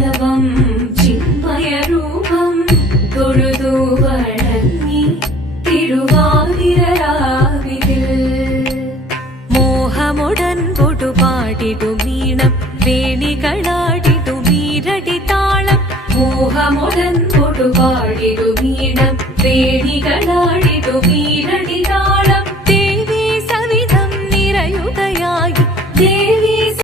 പ്രണവം ചിന്മയരൂപം തൊഴുതു വണങ്ങി തിരുവാതിരരാവിതിൽ മോഹമുടൻ പൊടുപാടിടുമീണം വേണികളാടിടുമീരടി താളം മോഹമുടൻ പൊടുപാടിടുമീണം വേണികളാടിടുമീരടി